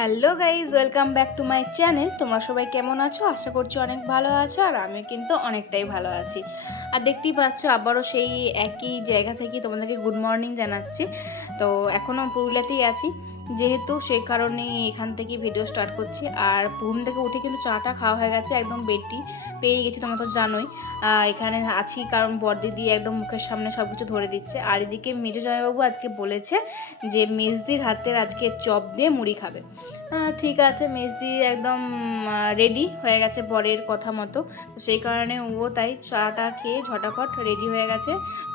Hello guys welcome back to my channel. তোমরা সবাই কেমন আছো? আশা করছি অনেক ভালো আছো, আর আমি কিন্তু অনেকটাই ভালো আছি। আর দেখতেই পাচ্ছ, আবারও সেই একই জায়গা থেকে তোমাদেরকে গুড মর্নিং জানাচ্ছি। তো এখনও পুরুলিয়াতেই আছি। যেহেতু সে কারণে এখান থেকে ভিডিও স্টার্ট করছি। আর ঘুম থেকে উঠে কিন্তু চাটা খাওয়া হয়ে গেছে, একদম বেডটি পেয়ে গেছি, তোমরা তো জানোই। এখানে আছি কারণ বর্দি দিয়ে একদম মুখের সামনে সব কিছু ধরে দিচ্ছে। আর এদিকে মেজো জয়বাবু আজকে বলেছে যে, মেজদির হাতের আজকে চপ দিয়ে মুড়ি খাবে। ঠিক আছে, মেজদি একদম রেডি হয়ে গেছে বরের কথা মতো। তো সেই কারণে ও তাই চাটা খেয়ে ঝটাপট রেডি হয়ে গেছে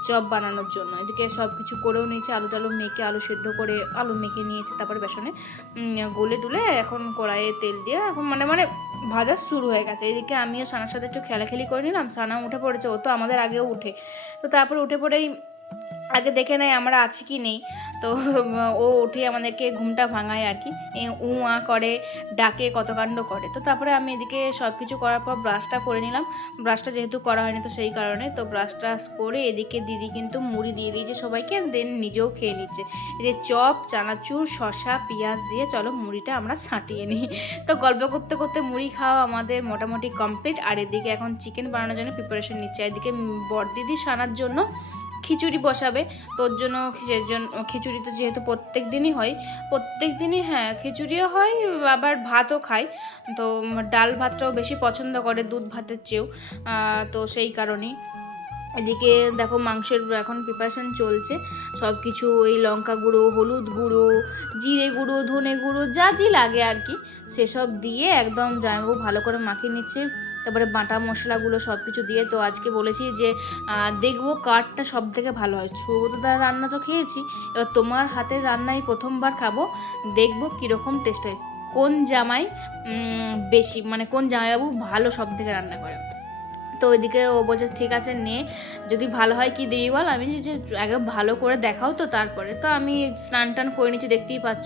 চপ বানানোর জন্য। এদিকে সব কিছু করেও নিয়েছে, আলু টালু মেখে, আলু সেদ্ধ করে, আলু মেখে নিয়েছে তারপরে বেসনে। গলে টুলে এখন কড়াইয়ে তেল দিয়ে এখন মানে মানে ভাজা শুরু হয়ে গেছে। এদিকে আমিও সানার সাথে একটু খেলাখেলি করে নিলাম সানা উঠে পড়েছে, ও তো আমাদের আগেও উঠে। তো তারপর উঠে পড়েই আগে দেখে নেয় আমরা আছি কি নেই। তো, ও উঠে আমাদেরকে ঘুমটা ভাঙায় আর কি। উ, আ করে, ডাকে কত কাণ্ড করে। তো তারপরে আমি এদিকে সব কিছু করার পর ব্রাশটা করে নিলাম। ব্রাশটা যেহেতু করা হয়নি তো সেই কারণে, তো ব্রাশ ট্রাশ করে এদিকে দিদি কিন্তু মুড়ি দিয়ে দিয়েছে সবাইকে দেন নিজেও খেয়ে নিচ্ছে। যে চপ, চানাচুর শশা পেঁয়াজ দিয়ে চলো মুড়িটা আমরা ছাঁটিয়ে নিই। তো গল্প করতে করতে মুড়ি খাওয়া আমাদের মোটামুটি কমপ্লিট আর এদিকে এখন চিকেন বানানোর জন্য প্রিপারেশন নিচ্ছে। এদিকে বর বড়দিদি সানার জন্য খিচুড়ি বসাবে। তোর জন্য সেজন্য খিচুড়ি তো যেহেতু প্রত্যেক দিনই হয়, প্রত্যেক দিনই হ্যাঁ খিচুড়িও হয়, আবার ভাতও খায়। তো ডাল ভাতটাও বেশি পছন্দ করে দুধ ভাতের চেয়েও তো সেই কারণেই। এদিকে দেখো মাংসের এখন প্রিপারেশন চলছে। সব কিছু ওই লঙ্কা গুঁড়ো, হলুদ গুঁড়ো, জিরে গুঁড়ো, ধনে গুঁড়ো, যা যা লাগে আর কি, সেসব দিয়ে একদম জামাইবাবু ভালো করে মাখিয়ে নিচ্ছে। তারপরে বাটা মশলাগুলো সব কিছু দিয়ে তো আজকে বলেছি যে দেখব কাঠটা সব থেকে ভালো হয়। সৌগতদার রান্না তো খেয়েছি, এবার তোমার হাতের রান্নাই প্রথমবার খাব, দেখব কীরকম টেস্ট হয়। কোন জামাই বেশি মানে কোন জামাইবাবু ভালো সব থেকে রান্না করে? তো ওইদিকে ও বলছে, ঠিক আছে, নে। যদি ভালো হয় কি দিবি বল? আমি যে আগে ভালো করে দেখাও তো তারপরে। তো আমি স্নান টান করে নিচ্ছি, দেখতেই পাচ্ছ।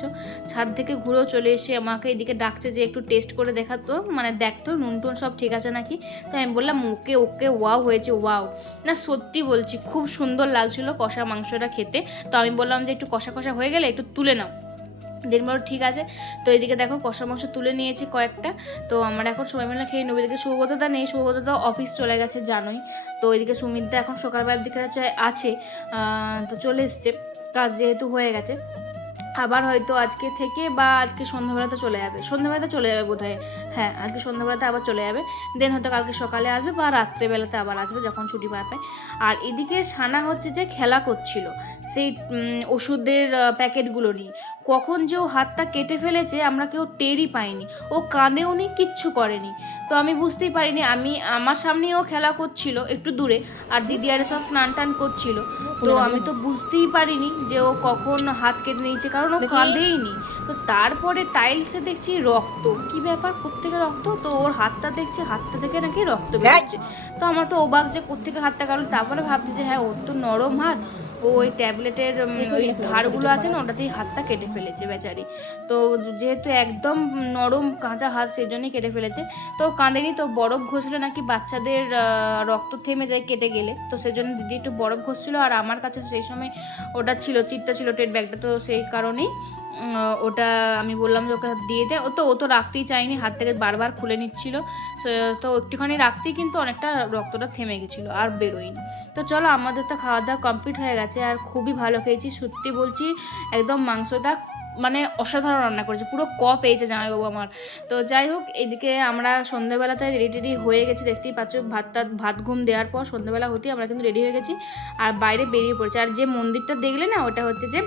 ছাদ থেকে ঘুরেও চলে এসে আমাকে এদিকে ডাকছে যে, একটু টেস্ট করে দেখাতো মানে দেখতো নুন টুন সব ঠিক আছে নাকি? তো আমি বললাম, ওকে ওকে, ওয়াও হয়েছে, ওয়াও। না, সত্যি বলছি, খুব সুন্দর লাগছিল কষা মাংসটা খেতে। তো আমি বললাম যে, একটু কষা কষা হয়ে গেলে একটু তুলে নাও। বলো ঠিক আছে। তো এদিকে দেখো কষা মাংস তুলে নিয়েছি কয়েকটা। তো আমরা এখন সবাই মিলে খেয়ে নেব। এদিকে সৌগতদা নেই। সৌগতদা অফিস চলে গেছে, জানোই। তো এদিকে সুমিতদা এখন সকালবেলার দিকে আছে তো চলে এসছে। কাজ যেহেতু হয়ে গেছে। আবার হয়তো আজকে থেকে বা আজকে সন্ধ্যাবেলাতে চলে যাবে। সন্ধ্যাবেলাতে চলে যাবে বোধ হ্যাঁ আজকে সন্ধ্যাবেলাতে আবার চলে যাবে। দেন হয়তো কালকে সকালে আসবে বা রাত্রেবেলাতে আবার আসবে যখন ছুটি পাবে। আর এদিকে সানা হচ্ছে যে খেলা করছিল। সেই ওষুধের প্যাকেটগুলো নিয়ে। কখন যে ও হাতটা কেটে ফেলেছে আমরা কেউ টেরই পাইনি। ও কাঁদেও নি কিচ্ছু করেনি। তো আমি বুঝতেই পারিনি আমি আমার সামনেই ও খেলা করছিল একটু দূরে আর দিদি আরে সব স্নান টান করছিল। তো আমি তো বুঝতেই পারিনি যে ও কখন হাত কেটে নিয়েছে কারণ ও কাঁদেইনি তো তারপরে টাইলসে দেখছি রক্ত। কি ব্যাপার? কোত্থেকে রক্ত? তো ওর হাতটা দেখছি হাতটা থেকে নাকি রক্ত বেরোচ্ছে। তো আমার তো অবাক যে কোত্থেকে হাতটা কারণ তারপরে ভাবছি যে হ্যাঁ ওর তো নরম হাত। ও ওই ট্যাবলেটের ওই ধারগুলো আছে না ওটাতেই হাতটা কেটে ফেলেছে বেচারি। তো যেহেতু একদম নরম কাঁচা হাত সেই জন্যই কেটে ফেলেছে। তো কাঁদেনি তো বরফ ঘষলে নাকি বাচ্চাদের রক্ত থেমে যায় কেটে গেলে। তো সেই জন্য দিদি একটু বরফ ঘষছিল আর আমার কাছে সেই সময় ওটা ছিল চিটটা ছিল টেট ব্যাগটা। তো সেই কারণেই ওটা আমি বললাম যে ওকে দিয়ে দে। ও তো ও তো রাখতেই চায়নি, হাত থেকে বারবার খুলে নিচ্ছিল। তো একটুখানি রাখতেই কিন্তু অনেকটা রক্তটা থেমে গেছিল আর বেরোয়নি। তো চলো আমাদের তো খাওয়া দাওয়া কমপ্লিট হয়ে গেছে আর খুবই ভালো খেয়েছি। সত্যি বলছি, একদম মাংসটা মানে অসাধারণ রান্না করেছে, পুরো ক পেয়েছে জামাইবাবু আমার। তো যাই হোক, এদিকে আমরা সন্ধ্যেবেলাতে রেডি টেডি হয়ে গেছি, দেখতেই পাচ্ছ ভাতটা, ভাত ঘুম দেওয়ার পর সন্ধ্যেবেলা হতেই আমরা কিন্তু রেডি হয়ে গেছি। আর বাইরে বেরিয়ে পড়েছি। আর যে মন্দিরটা দেখলে না, ওটা হচ্ছে যে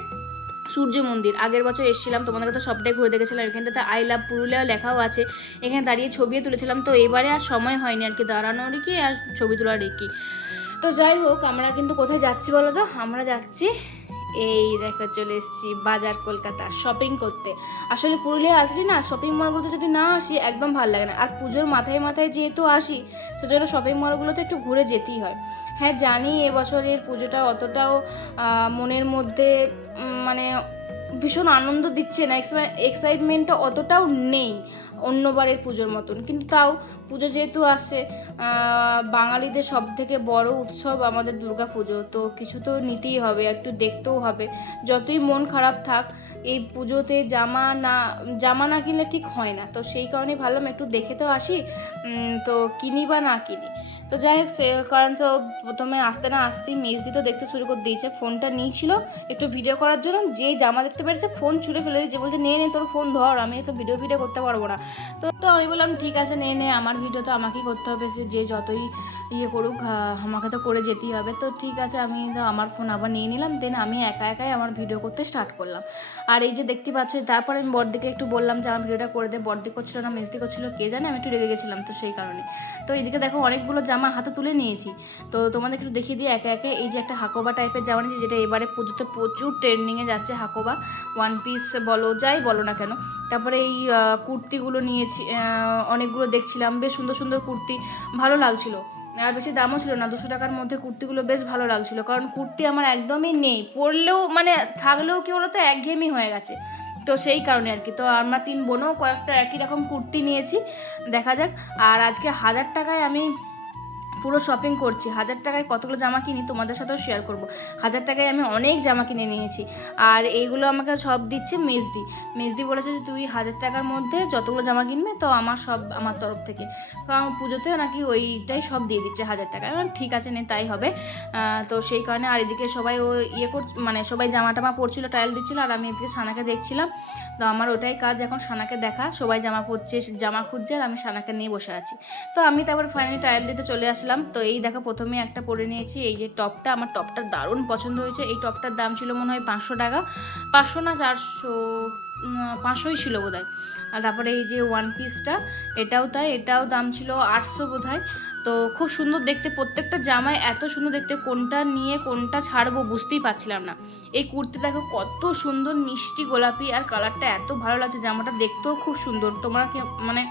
সূর্য মন্দির। আগের বছর এসেছিলাম, তোমাদের কথা সবটাই ঘুরে দেখেছিলাম। এখানটাতে আই লাভ পুরুলিয়া লেখাও আছে। এখানে দাঁড়িয়ে ছবিও তুলেছিলাম, তো এবারে আর সময় হয়নি আর কি, দাঁড়ানোর কি আর ছবি তোলার কি। তো যাই হোক, আমরা কিন্তু কোথায় যাচ্ছি বলো তো? আমরা যাচ্ছি, এই দেখো চলে এসেছি বাজার কলকাতা শপিং করতে। আসলে পুরুলিয়া আসলি না শপিং মলগুলোতে যদি না আসি, একদম ভালো লাগে না। আর পুজোর মাথায় মাথায় যেহেতু আসি, সেজন্য শপিং মলগুলোতে একটু ঘুরে যেতেই হয়। হ্যাঁ জানি এবছরের পুজোটা অতটাও মনের মধ্যে মানে ভীষণ আনন্দ দিচ্ছে না। এক্সাইটমেন্টটা অতটাও নেই অন্যবারের পুজোর মতন। কিন্তু তাও পুজো যেহেতু আসে বাঙালিদের সব থেকে বড় উৎসব আমাদের দুর্গা পুজো। তো কিছু তো নিতেই হবে, একটু দেখতেও হবে। যতই মন খারাপ থাক, এই পুজোতে জামা না জামা না কিনলে ঠিক হয় না। তো সেই কারণেই ভাবলাম একটু দেখে তো আসি। তো কিনি বা না কিনি। তো যাই হোক, সে কারণ তো প্রথমে আসতে না আসতেই মেজদি তো দেখতে শুরু করে দিয়েছে। ফোনটা নিয়েছিল একটু ভিডিও করার জন্য। যে জামা দেখতে পেরেছে, ফোন ছুঁড়ে ফেলে দিয়েছে। বলছে, নে নে, তোর ফোন ধর, আমি তো ভিডিও ভিডিও করতে পারব না। তো তো আমি বললাম, ঠিক আছে, নে নে, আমার ভিডিও তো আমাকেই করতে হবে। সে যে যতই ইয়ে করুক আমাকে তো করে যেতেই হবে। তো ঠিক আছে, আমি তো আমার ফোন আবার নিয়ে নিলাম। দেন আমি একা একাই আমার ভিডিও করতে স্টার্ট করলাম। আর এই যে দেখতে পাচ্ছ, তারপরে আমি বড়দিকে একটু বললাম যে, আমার ভিডিওটা করে দে। বড়দি করছিল না, মেজদি করছিল, কে জানে? আমি একটু রেগে গেছিলাম তো সেই কারণে তো এইদিকে দেখো, অনেকগুলো জামা হাতে তুলে নিয়েছি। তো তোমাদের একটু দেখিয়ে দিয়ে একে একে এই যে একটা হাকোবা টাইপের জামা নিয়েছি, যেটা এবারে পুজোতে প্রচুর ট্রেন্ডিংয়ে যাচ্ছে হাকোবা। ওয়ান পিস বলো, যাই বলো না কেন। তারপরে এই কুর্তিগুলো নিয়েছি অনেকগুলো দেখছিলাম, বেশ সুন্দর সুন্দর কুর্তি, ভালো লাগছিল। আর বেশি দামও ছিল না, দুশো টাকার মধ্যে কুর্তিগুলো বেশ ভালো লাগছিল, কারণ কুর্তি আমার একদমই নেই, পরলেও মানে থাকলেও কি বলতো, একঘেয়েমি হয়ে গেছে। তো সেই কারণে আর কি, তো আমরা তিন বোনও কয়েকটা একই রকম কুর্তি নিয়েছি, দেখা যাক। আর আজকে হাজার টাকায় আমি পুরো শপিং করছি। হাজার টাকায় কতগুলো জামা কিনি তোমাদের সাথেও শেয়ার করব। হাজার টাকায় আমি অনেক জামা কিনে নিয়েছি। আর এইগুলো আমাকে সব দিচ্ছে মেজদি। মেজদি বলেছে যে, তুই হাজার টাকার মধ্যে যতগুলো জামা কিনবে, তো আমার সব আমার তরফ থেকে। কারণ পুজোতেও নাকি ওইটাই সব দিয়ে দিচ্ছে হাজার টাকা। ঠিক আছে নে, তাই হবে। তো সেই কারণে আর এদিকে সবাই ও ইয়ে কর মানে সবাই জামা টামা পরছিল ট্রায়াল দিচ্ছিল, আর আমি এদিকে সানাকে দেখছিলাম। তো আমার ওটাই কাজ, এখন সানাকে দেখা। সবাই জামা পরছে, জামা খুঁজছে, আর আমি সানাকে নিয়ে বসে আছি। তো আমি তারপর ফাইনালি ট্রায়াল দিতে চলে আসলাম। তো এই দেখো, প্রথমে একটা পরে নিয়েছি। এই যে টপটা, আমার টপটা দারুণ পছন্দ হয়েছে। এই টপটার দাম ছিল মনে হয় পাঁচশো টাকা। পাঁচশো না, চারশো পাঁচশোই ছিল বোধ হয় আর তারপরে এই যে ওয়ান পিসটা এটাও তাই, এটাও দাম ছিল আটশো বোধ হয় তো খুব সুন্দর দেখতে, প্রত্যেকটা জামায় এত সুন্দর দেখতে, কোনটা নিয়ে কোনটা ছাড়বো বুঝতেই পারছিলাম না। এই কুর্তি দেখো, কত সুন্দর মিষ্টি গোলাপি আর কালারটা এত ভালো লাগছে, জামাটা দেখতেও খুব সুন্দর। তোমরা মানে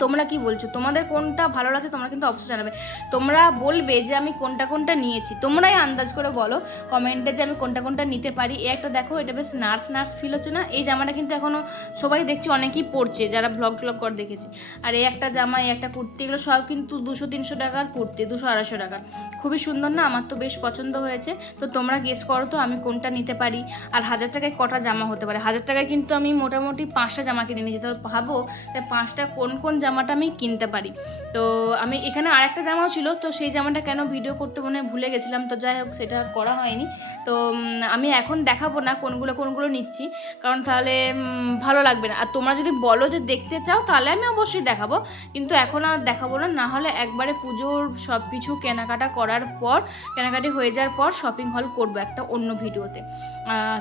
তোমরা কি বলছো? তোমাদের কোনটা ভালো লাগছে তোমরা কিন্তু অবশ্যই জানাবে। তোমরা বলবে যে আমি কোনটা কোনটা নিয়েছি। তোমরাই আন্দাজ করে বলো, কমেন্টে যে আমি কোনটা কোনটা নিতে পারি। এই একটা দেখো, এটা বেশ নার্স নার্স ফিল হচ্ছে না? এই জামাটা কিন্তু এখনও সবাই দেখছি, অনেকেই পরছে, যারা ব্লগ ট্লগ করে দেখেছি। আর এই একটা জামা, এই একটা কুর্তি, এগুলো সব কিন্তু দুশো, তিনশো টাকার কুর্তি, দুশো, আড়াইশো টাকার খুবই সুন্দর না? আমার তো বেশ পছন্দ হয়েছে। তো তোমরা গেস করো তো আমি কোনটা নিতে পারি। আর হাজার টাকায় কটা জামা হতে পারে? হাজার টাকায় কিন্তু আমি মোটামুটি পাঁচটা জামা কিনে নিয়েছি। তো ভাবো যে পাঁচটা কোন কোন জামাটা আমি কিনতে পারি। তো আমি এখানে আরেকটা জামাও ছিল, তো সেই জামাটা কেন ভিডিও করতে মনে ভুলে গেছিলাম, তো যাই হোক সেটা আর করা হয়নি। তো আমি এখন দেখাবো না কোনগুলো কোনগুলো নিচ্ছি, কারণ তাহলে ভালো লাগবে না। আর তোমরা যদি বলো যে দেখতে চাও, তাহলে আমি অবশ্যই দেখাবো। কিন্তু এখন আর দেখাবো না না হলে একবারে পুজোর সব কিছু কেনাকাটা করার পর, কেনাকাটি হয়ে যাওয়ার পর শপিং হল করব একটা অন্য ভিডিওতে।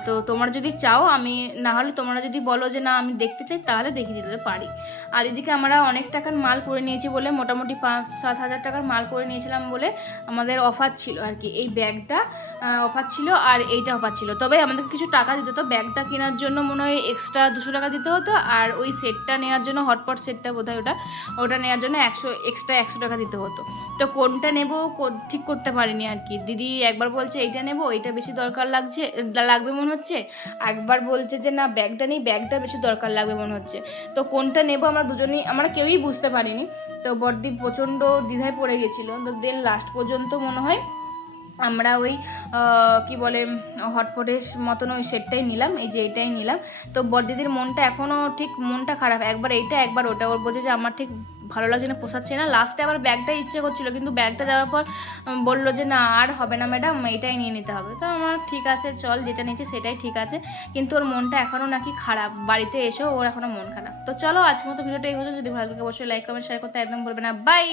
তো তোমরা যদি চাও, আমি, না হলে তোমরা যদি বলো যে না আমি দেখতে চাই, তাহলে দেখিয়ে দিতে পারি। আর এদিকে আমরা অনেক টাকার মাল করে নিয়েছি বলে মোটামুটি পাঁচ, সাত হাজার টাকার মাল করে নিয়েছিলাম বলে আমাদের অফার ছিল আর কি। এই ব্যাগটা অফার ছিল আর এইটা অফার ছিল। তবে আমাদের কিছু টাকা দিতে হতো। ব্যাগটা কেনার জন্য মনে হয় এক্সট্রা দুশো টাকা দিতে হতো আর ওই সেটটা নেওয়ার জন্য হটপট সেটটা বোধ হয় ওটা ওটা নেওয়ার জন্য একশো এক্সট্রা একশো টাকা দিতে হতো। তো কোনটা নেব ঠিক করতে পারিনি আর কি। দিদি একবার বলছে এইটা নেব, এইটা বেশি দরকার লাগছে, লাগবে মনে হচ্ছে? একবার বলছে যে না, ব্যাগটা নেই, ব্যাগটা বেশি দরকার লাগবে মনে হচ্ছে। তো কোনটা নেব আমরা দুজনেই, আমরা কেউই বুঝতে পারিনি। তো বড়দি প্রচণ্ড দ্বিধায় পড়ে গেছিল। তো দেন লাস্ট পর্যন্ত মনে হয় আমরা ওই কি বলে হটপটের মতন ওই সেটটাই নিলাম, এই যে এইটাই নিলাম। তো বড়দিদির মনটা এখনও ঠিক মনটা খারাপ। একবার এইটা, একবার ওটা। ওর বলছে যে আমার ঠিক ভালো লাগছে না, পোষাচ্ছে না। লাস্টে আবার ব্যাগটা ইচ্ছে করছিল, কিন্তু ব্যাগটা যাওয়ার পর বলল যে না, আর হবে না ম্যাডাম এটাই নিয়ে নিতে হবে। তো আমার ঠিক আছে, চল যেটা নিয়েছি সেটাই ঠিক আছে। কিন্তু ওর মনটা এখনও নাকি খারাপ। বাড়িতে এসেও ওর এখনও মন খারাপ। তো চলো আজকের মতো ভিডিওটা এই পর্যন্ত। যদি ভালো লাগে, অবশ্যই লাইক কমেন্ট শেয়ার করতে একদম বলবে না। বাই